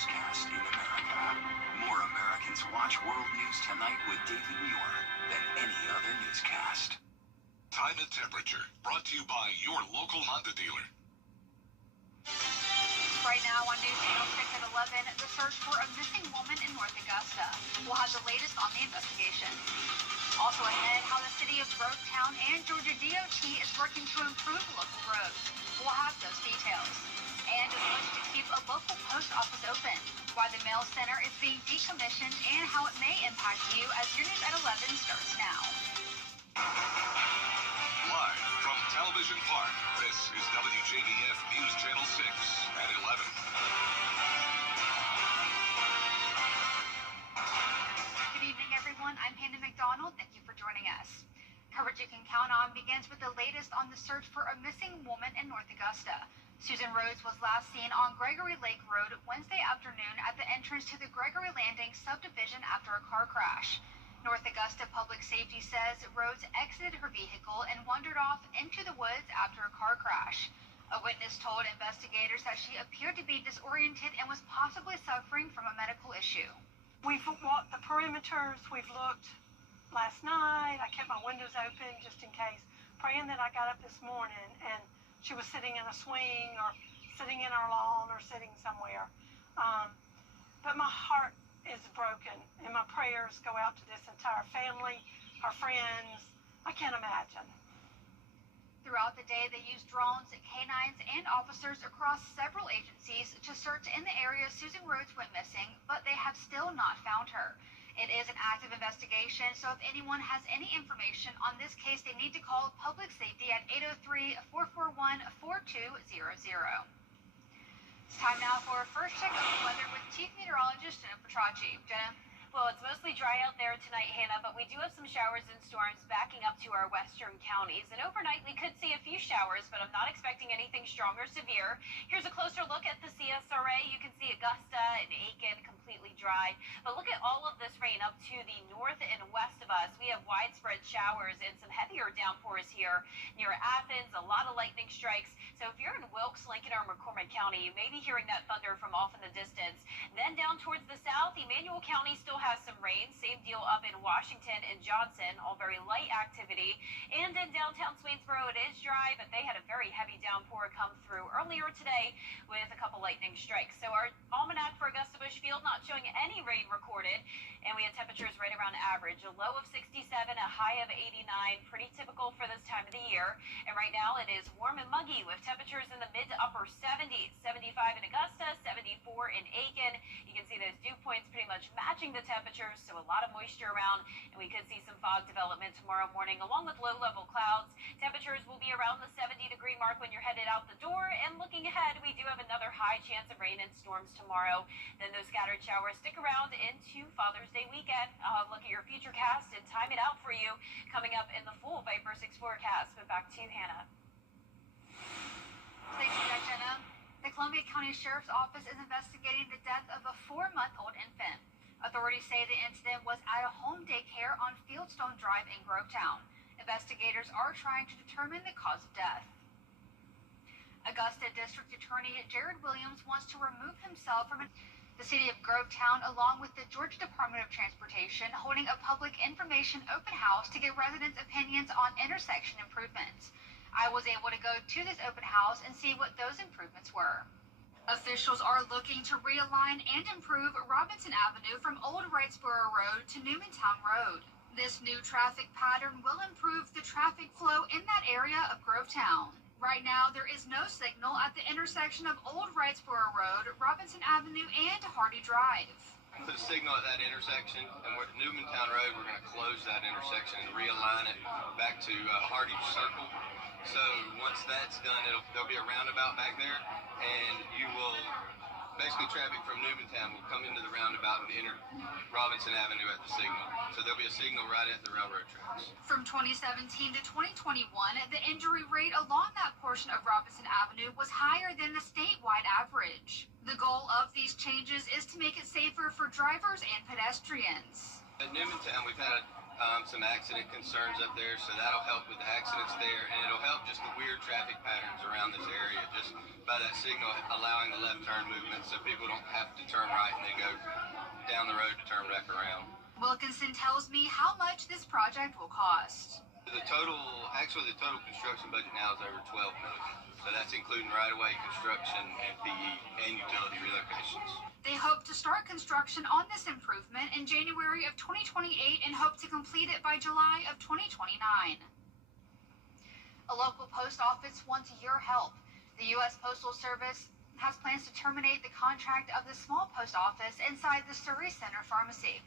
newscast in America. More Americans watch World News Tonight with David Muir than any other newscast. Time and temperature, brought to you by your local Honda dealer. Right now on News Channel 6 at 11, the search for a missing woman in North Augusta. We'll have the latest on the investigation. Also ahead, how the city of Grovetown and Georgia DOT is working to improve local roads. We'll have those details. And a push to keep a local post office open. Why the mail center is being decommissioned and how it may impact you as your News at 11 starts now. Live from Television Park, this is WJBF News Channel 6 at 11. Good evening, everyone. I'm Hannah McDonald. Thank you for joining us. Coverage you can count on begins with the latest on the search for a missing woman in North Augusta. Susan Rhodes was last seen on Gregory Lake Road Wednesday afternoon at the entrance to the Gregory Landing subdivision after a car crash. North Augusta Public Safety says Rhodes exited her vehicle and wandered off into the woods after a car crash. A witness told investigators that she appeared to be disoriented and was possibly suffering from a medical issue. We've walked the perimeters, we've looked last night, I kept my windows open just in case, praying that I got up this morning and she was sitting in a swing or sitting in our lawn or sitting somewhere. But my heart is broken and my prayers go out to this entire family, our friends. I can't imagine. Throughout the day, they used drones, canines, and officers across several agencies to search in the area Susan Rhodes went missing, but they have still not found her. It is an active investigation, so if anyone has any information on this case, they need to call public safety at 803-441-4200. It's time now for a first check of the weather with Chief Meteorologist Jenna Petracci. Jenna? Well, it's mostly dry out there tonight, Hannah, but we do have some showers and storms backing up to our western counties. And overnight, we could see a few showers, but I'm not expecting anything strong or severe. Here's a closer look at the CSRA. You can see Augusta and Aiken completely dry. But look at all of this rain up to the north and west of us. We have widespread showers and some heavier downpours here near Athens, a lot of lightning strikes. So if you're in Wilkes, Lincoln, or McCormick County, you may be hearing that thunder from off in the distance. Then down towards the south, Emmanuel County still has some rain. Same deal up in Washington and Johnson, all very light activity. And in downtown Swainsboro, it is dry, but they had a very heavy downpour come through earlier today with a couple lightning strikes. So our almanac for Augusta Busch Field not showing any rain recorded, and we had temperatures right around average. A low of 67, a high of 89, pretty typical for this time of the year. And right now it is warm and muggy with temperatures in the mid to upper 70s, 75 in Augusta, 74 in Aiken. You can see those dew points pretty much matching the temperatures, so a lot of moisture around, and we could see some fog development tomorrow morning along with low-level clouds. Temperatures will be around the 70-degree mark when you're headed out the door, and looking ahead, we do have another high chance of rain and storms tomorrow. Then those scattered showers stick around into Father's Day weekend. I'll have a look at your future cast and time it out for you coming up in the full Viper 6 forecast. But back to you, Hannah. Thanks for that, Jenna. The Columbia County Sheriff's Office is investigating the death of a 4-month-old infant. Authorities say the incident was at a home daycare on Fieldstone Drive in Grovetown. Investigators are trying to determine the cause of death. Augusta District Attorney Jared Williams wants to remove himself from the city of Grovetown, along with the Georgia Department of Transportation, holding a public information open house to get residents' opinions on intersection improvements. I was able to go to this open house and see what those improvements were. Officials are looking to realign and improve Robinson Avenue from Old Wrightsboro Road to Newmantown Road. This new traffic pattern will improve the traffic flow in that area of Grovetown. Right now, there is no signal at the intersection of Old Wrightsboro Road, Robinson Avenue, and Hardy Drive. Put a signal at that intersection, and we're at Newmantown Road. We're going to close that intersection and realign it back to Hardy Circle. So once that's done, there'll be a roundabout back there, and you will basically traffic from Newmantown will come into the roundabout and enter Robinson Avenue at the signal. So there'll be a signal right at the railroad tracks. From 2017 to 2021, the injury rate along that portion of Robinson Avenue was higher than the statewide average. The goal of these changes is to make it safer for drivers and pedestrians. At Newmantown, we've had some accident concerns up there, so that'll help with the accidents there, and it'll help just the weird traffic patterns around this area, just by that signal allowing the left turn movement so people don't have to turn right and then go down the road to turn back around. Wilkinson tells me how much this project will cost. The total construction budget now is over $12 million. So that's including right-of-way construction and PE and utility relocations. They hope to start construction on this improvement in January of 2028 and hope to complete it by July of 2029. A local post office wants your help. The U.S. Postal Service has plans to terminate the contract of the small post office inside the Surrey Center Pharmacy.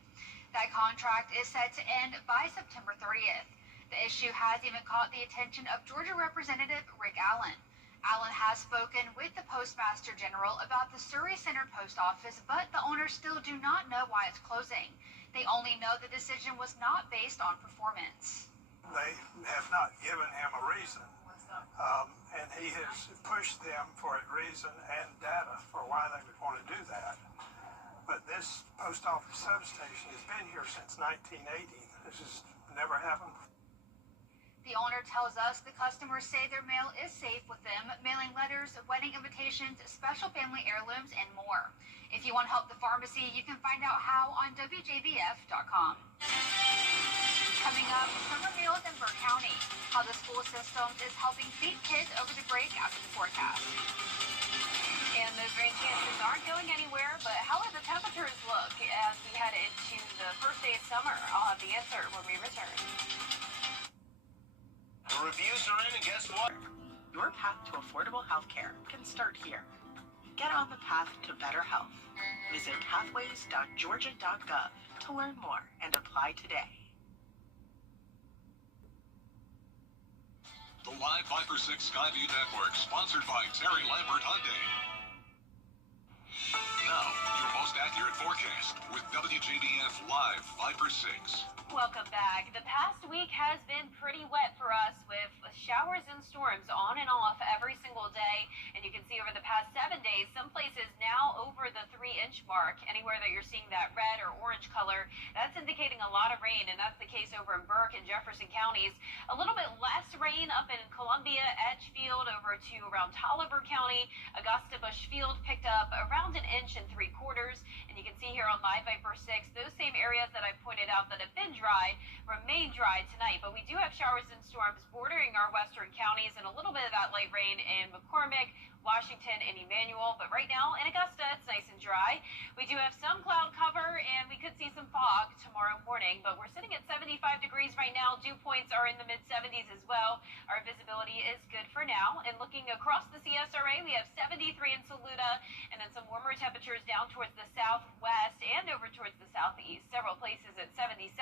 That contract is set to end by September 30th. The issue has even caught the attention of Georgia Representative Rick Allen. Allen has spoken with the Postmaster General about the Surrey Center Post Office, but the owners still do not know why it's closing. They only know the decision was not based on performance. They have not given him a reason, and he has pushed them for a reason and data for why they would want to do that. But this post office substation has been here since 1980. This has never happened before. The owner tells us the customers say their mail is safe with them, mailing letters, wedding invitations, special family heirlooms, and more. If you want to help the pharmacy, you can find out how on WJBF.com. Coming up, summer meals in Burke County, how the school system is helping feed kids over the break after the forecast. And those rain chances aren't going anywhere, but how will the temperatures look as we head into the first day of summer? I'll have the answer when we return. The reviews are in, and guess what? Your path to affordable health care can start here. Get on the path to better health. Visit pathways.georgia.gov to learn more and apply today. The Live 5-for-6 Skyview Network, sponsored by Terry Lambert Hyundai. Now, your most accurate forecast with WJBF Live 5-for-6. Welcome back. The past week has been pretty wet for us with showers and storms on and off every single day. And you can see over the past 7 days, some places now over the 3-inch mark. Anywhere that you're seeing that red or orange color, that's indicating a lot of rain. And that's the case over in Burke and Jefferson counties. A little bit less rain up in Columbia, Edgefield, over to around Tolliver County. Augusta Bushfield picked up around 1 inch and 3/4. And you can see here on Live Viper 6, those same areas that I pointed out that have been dry remain dry tonight, but we do have showers and storms bordering our western counties and a little bit of that light rain in McCormick, Washington, and Emmanuel. But right now in Augusta, it's nice and dry. We do have some cloud cover and we could see some fog tomorrow morning, but we're sitting at 75 degrees right now. Dew points are in the mid-70s as well. Our visibility is good for now. And looking across the CSRA, we have 73 in Saluda and then some warmer temperatures down towards the southwest and over towards the southeast. Several places at 77.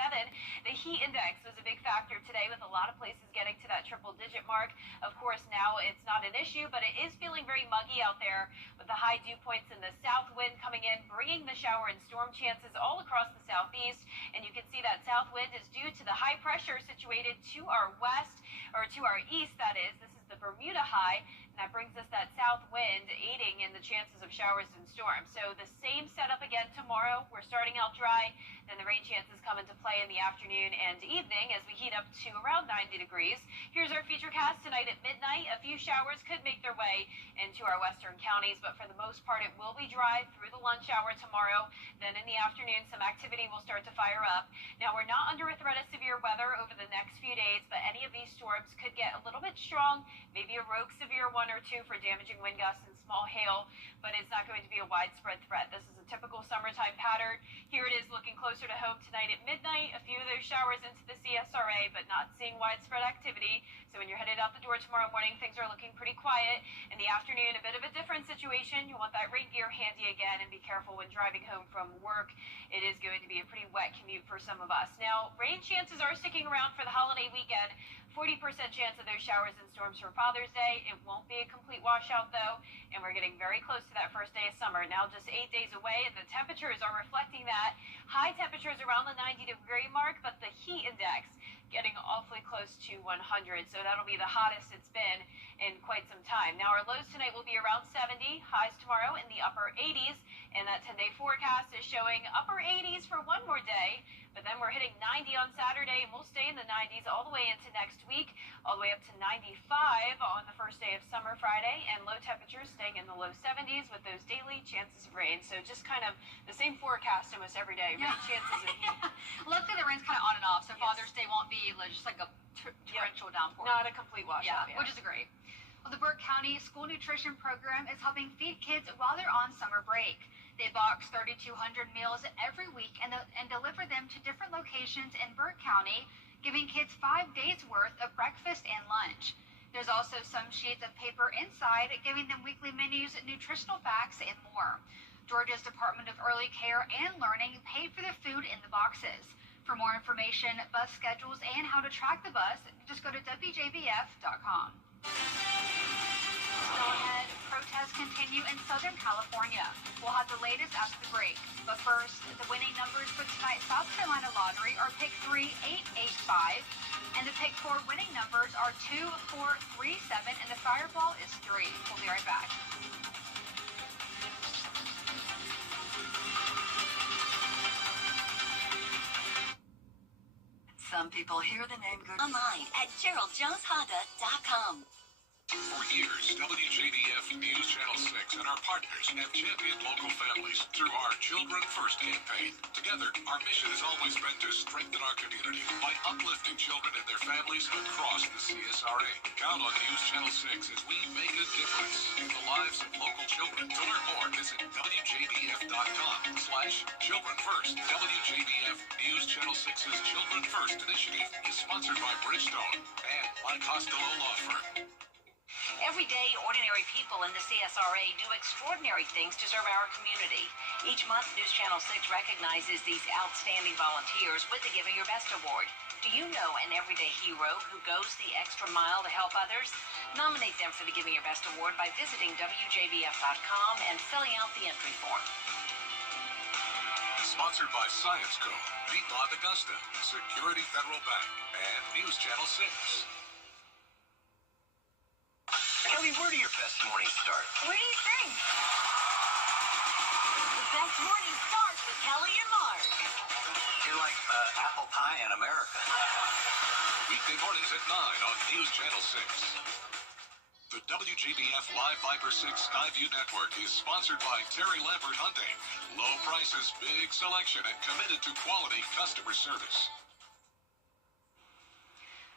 The heat index was a big factor today with a lot of places getting to that triple-digit mark. Of course, now it's not an issue, but it is feeling very muggy out there with the high dew points and the south wind coming in, bringing the shower and storm chances all across the southeast. And you can see that south wind is due to the high pressure situated to our west, or to our east, that is. This is the Bermuda high, and that brings us that south wind aiding in the chances of showers and storms. So the same setup again tomorrow. We're starting out dry, then the rain chances come into play in the afternoon and evening as we heat up to around 90 degrees. Here's our futurecast tonight at midnight. A few showers could make their way into our western counties, but for the most part it will be dry through the lunch hour tomorrow. Then in the afternoon some activity will start to fire up. Now we're not under a threat of severe weather over the next few days, but any of these storms could get a little bit strong, maybe a rogue severe 1 or 2 for damaging wind gusts and small hail, but it's not going to be a widespread threat. This is a typical summertime pattern. Here it is looking closer to home tonight at midnight. A few of those showers into the CSRA, but not seeing widespread activity. So when you're headed out the door tomorrow morning, things are looking pretty quiet. In the afternoon, a bit of a different situation. You want that rain gear handy again, and be careful when driving home from work. It is going to be a pretty wet commute for some of us. Now, rain chances are sticking around for the holiday weekend. 40% chance of those showers and storms for Father's Day. It won't be a complete washout, though, and we're getting very close to that first day of summer. Now just 8 days away, and the temperatures are reflecting that. High temperatures around the 90-degree mark, but the heat index getting awfully close to 100, so that'll be the hottest it's been in quite some time. Now our lows tonight will be around 70, highs tomorrow in the upper 80s, and that 10-day forecast is showing upper 80s for one more day, But then we're hitting 90 on Saturday, and we'll stay in the 90s all the way into next week, all the way up to 95 on the first day of summer Friday, and low temperatures staying in the low 70s with those daily chances of rain. So just kind of the same forecast almost every day. Rain chances of heat. Luckily, the rain's kind of on and off, so Father's Day won't be just like a torrential downpour. Not a complete washout. Which is great. Well, the Burke County School Nutrition Program is helping feed kids while they're on summer break. They box 3,200 meals every week and deliver them to different locations in Burke County, giving kids 5 days worth of breakfast and lunch. There's also some sheets of paper inside, giving them weekly menus, nutritional facts, and more. Georgia's Department of Early Care and Learning paid for the food in the boxes. For more information, bus schedules, and how to track the bus, just go to WJBF.com. Still ahead, protests continue in Southern California. We'll have the latest after the break. But first, the winning numbers for tonight's South Carolina lottery are pick 3, 8, 8, 5. And the pick 4 winning numbers are 2, 4, 3, 7. And the fireball is 3. We'll be right back. Some people hear the name good online at GeraldJonesHonda.com. For years, WJBF News Channel 6 and our partners have championed local families through our Children First campaign. Together, our mission has always been to strengthen our community by uplifting children and their families across the CSRA. Count on News Channel 6 as we make a difference in the lives of local children. To learn more, visit WJBF.com/Children First. WJBF News Channel 6's Children First initiative is sponsored by Bridgestone and by Costello Law Firm. Every day, ordinary people in the CSRA do extraordinary things to serve our community. Each month, News Channel 6 recognizes these outstanding volunteers with the Giving Your Best Award. Do you know an everyday hero who goes the extra mile to help others? Nominate them for the Giving Your Best Award by visiting WJBF.com and filling out the entry form. Sponsored by Science Co., Piedmont Augusta, Security Federal Bank, and News Channel 6. Kelly, where do your best mornings start? What do you think? The best morning starts with Kelly and Mark. You're like apple pie in America. Weekday mornings at 9 on News Channel 6. The WJBF Live Viper 6 Skyview Network is sponsored by Terry Lambert Hyundai. Low prices, big selection, and committed to quality customer service.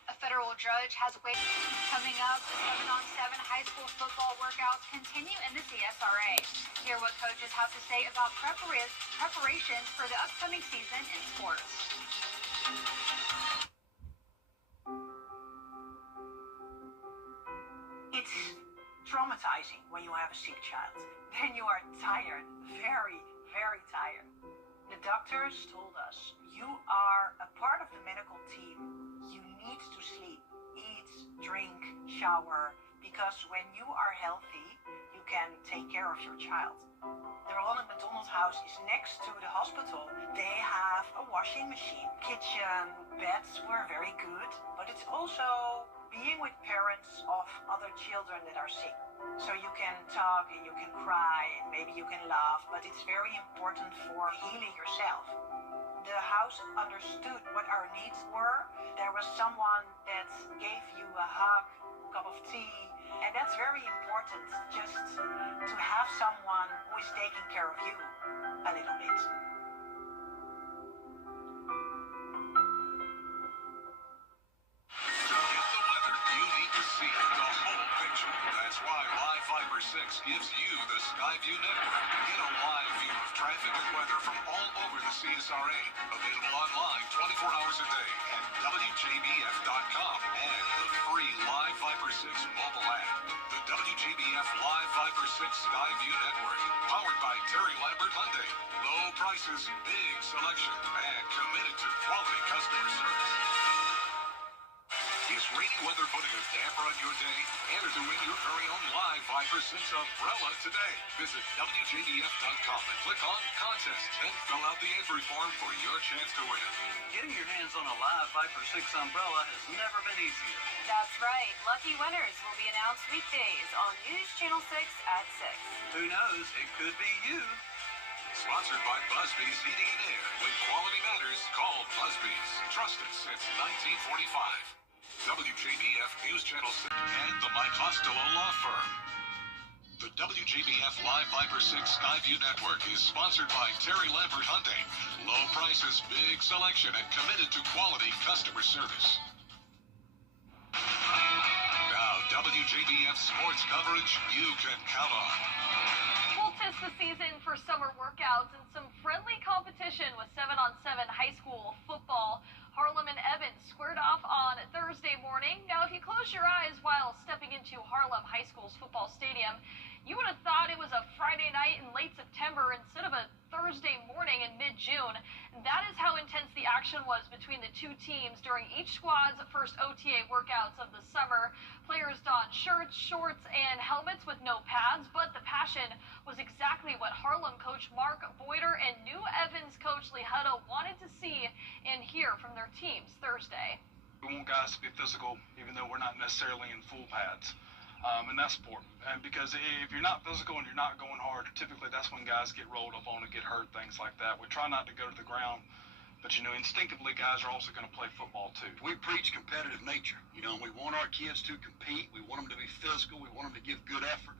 A federal judge has waited. Coming up, the 7-on-7 high school football workouts continue in the CSRA. Hear what coaches have to say about preparations for the upcoming season in sports. It's traumatizing when you have a sick child. Then you are tired, very, very tired. The doctors told us, you are a part of the medical team. You need to sleep, eat, drink, shower, because when you are healthy, you can take care of your child. The Ronald McDonald House is next to the hospital. They have a washing machine, kitchen, beds were very good, but it's also being with parents of other children that are sick. So you can talk and you can cry and maybe you can laugh, but it's very important for healing yourself. The house understood what our needs were. There was someone that gave you a hug, a cup of tea, and that's very important, just to have someone who is taking care of you a little bit. Gives you the Skyview Network. Get a live view of traffic and weather from all over the CSRA. Available online 24 hours a day at WJBF.com and the free Live Viper 6 mobile app. The WJBF Live Viper 6 Skyview Network. Powered by Terry Lambert Hyundai. Low prices, big selection, and committed to quality customer service. Is rainy weather putting a damper on your day? Enter to win your very own live Viper 6 umbrella today. Visit WJBF.com and click on Contests and fill out the entry form for your chance to win. Getting your hands on a live Viper 6 umbrella has never been easier. That's right. Lucky winners will be announced weekdays on News Channel 6 at 6. Who knows? It could be you. Sponsored by Busby's Heating and Air. When quality matters, call Busby's. Trusted since 1945. WJBF News Channel 6 and the Mike Costello Law Firm. The WJBF Live Viper 6 Skyview Network is sponsored by Terry Lambert Hyundai. Low prices, big selection, and committed to quality customer service. Now, WJBF sports coverage you can count on. We'll test the season for summer workouts and some friendly competition with 7-on-7 high school football. Harlem and Evans squared off on Thursday morning. Now, if you close your eyes while stepping into Harlem High School's football stadium, you would have thought it was a Friday night in late September instead of a Thursday morning in mid-June. That is how intense the action was between the two teams during each squad's first OTA workouts of the summer. Players donned shirts, shorts, and helmets with no pads, but the passion was exactly what Harlem coach Mark Boyder and new Evans coach Lee Hutto wanted to see and hear from their teams Thursday. We want guys to be physical, even though we're not necessarily in full pads. And that's important. And because if you're not physical and you're not going hard, typically that's when guys get rolled up on and get hurt, things like that. We try not to go to the ground, but, instinctively guys are also going to play football too. We preach competitive nature, and we want our kids to compete. We want them to be physical. We want them to give good effort.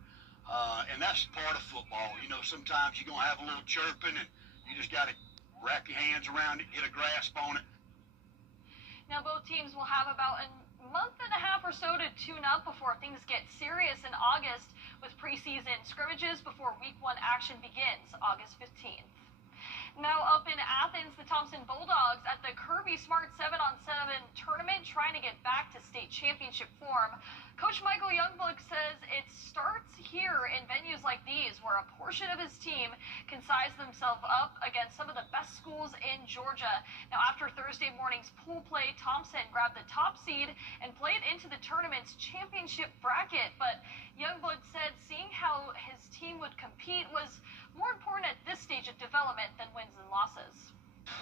And that's part of football. Sometimes you're going to have a little chirping and you just got to wrap your hands around it, get a grasp on it. Now, both teams will have about a month and a half or so to tune up before things get serious in August with preseason scrimmages before week 1 action begins August 15th. Now up in Athens, the Thompson Bulldogs at the Kirby Smart 7-on-7 tournament trying to get back to state championship form. Coach Michael Youngblood says it starts here in venues like these where a portion of his team can size themselves up against some of the best schools in Georgia. Now after Thursday morning's pool play, Thompson grabbed the top seed and played into the tournament's championship bracket. But Youngblood said seeing how his team would compete was more important at this stage of development than wins and losses.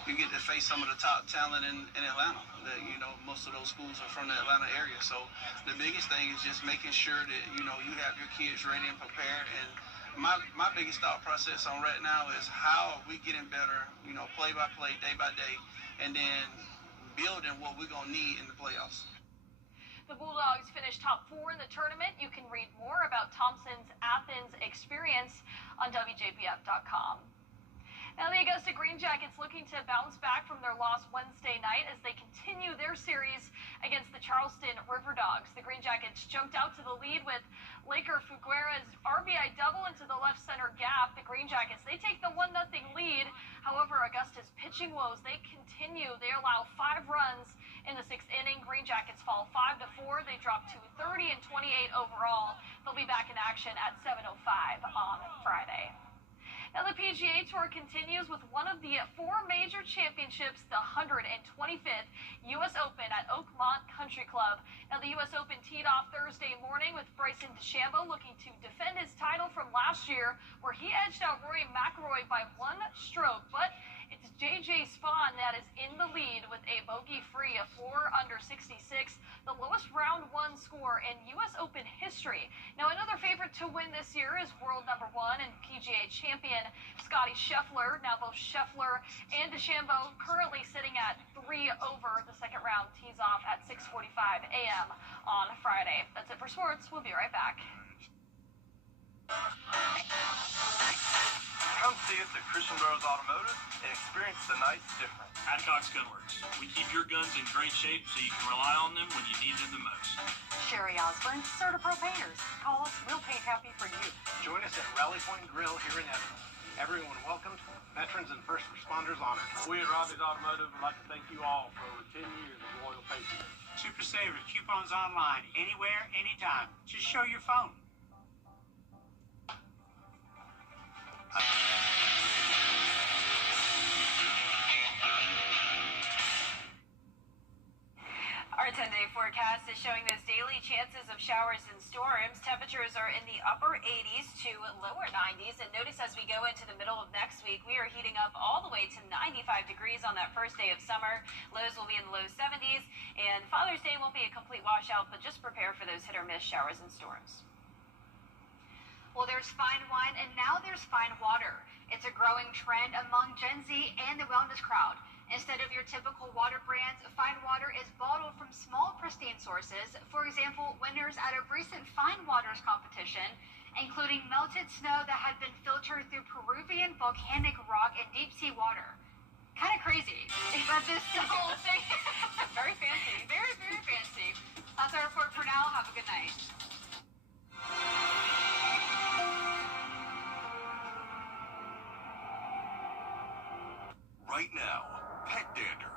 You get to face some of the top talent in Atlanta. Most of those schools are from the Atlanta area. So the biggest thing is just making sure that, you have your kids ready and prepared. And my biggest thought process on right now is how are we getting better, play by play, day by day, and then building what we're going to need in the playoffs. The Bulldogs finished top 4 in the tournament. You can read more about Thompson's Athens experience on WJBF.com. Now, the Augusta Green Jackets looking to bounce back from their loss Wednesday night as they continue their series against the Charleston River Dogs. The Green Jackets jumped out to the lead with Laker Figueroa's RBI double into the left center gap. The Green Jackets, they take the 1-0 lead. However, Augusta's pitching woes, they continue. They allow 5 runs in the 6th inning. Green Jackets fall 5-4. They drop to 30 and 28 overall. They'll be back in action at 7:05 on Friday. Now, the PGA Tour continues with one of the 4 major championships, the 125th U.S. Open at Oakmont Country Club. Now, the U.S. Open teed off Thursday morning with Bryson DeChambeau looking to defend his title from last year, where he edged out Rory McIlroy by 1 stroke. But it's J.J. Spaun that is in the lead with a bogey-free of 4 under 66, the lowest round 1 score in U.S. Open history. Now, another favorite to win this year is world number 1 and PGA champion Scottie Scheffler. Now, both Scheffler and DeChambeau currently sitting at 3 over. The second round tees off at 6:45 a.m. on Friday. That's it for sports. We'll be right back. Come see us at Christian Brothers Automotive and experience the nights different. Adcox Gunworks. We keep your guns in great shape so you can rely on them when you need them the most. Sherry Osborne, Certipro Painters. Call us, we'll paint happy for you. Join us at Rally Point Grill here in Evans. Everyone welcomed, veterans and first responders honored. We at Robbie's Automotive would like to thank you all for over 10 years of loyal patronage. Super Savers, coupons online, anywhere, anytime. Just show your phone. Our 10-day forecast is showing those daily chances of showers and storms. Temperatures are in the upper 80s to lower 90s. And notice as we go into the middle of next week, we are heating up all the way to 95 degrees on that first day of summer. Lows will be in the low 70s. And Father's Day won't be a complete washout, but just prepare for those hit or miss showers and storms. Well, there's fine wine and now there's fine water. It's It's a growing trend among Gen Z and the wellness crowd. Instead of your typical water brands, fine water is bottled from small, pristine sources. For example, winners at a recent Fine Waters competition, including melted snow that had been filtered through Peruvian volcanic rock and deep sea water. Kind of crazy, but this whole thing, very fancy, very, very fancy. That's our report for now. Have a good night. Right now, pet dander,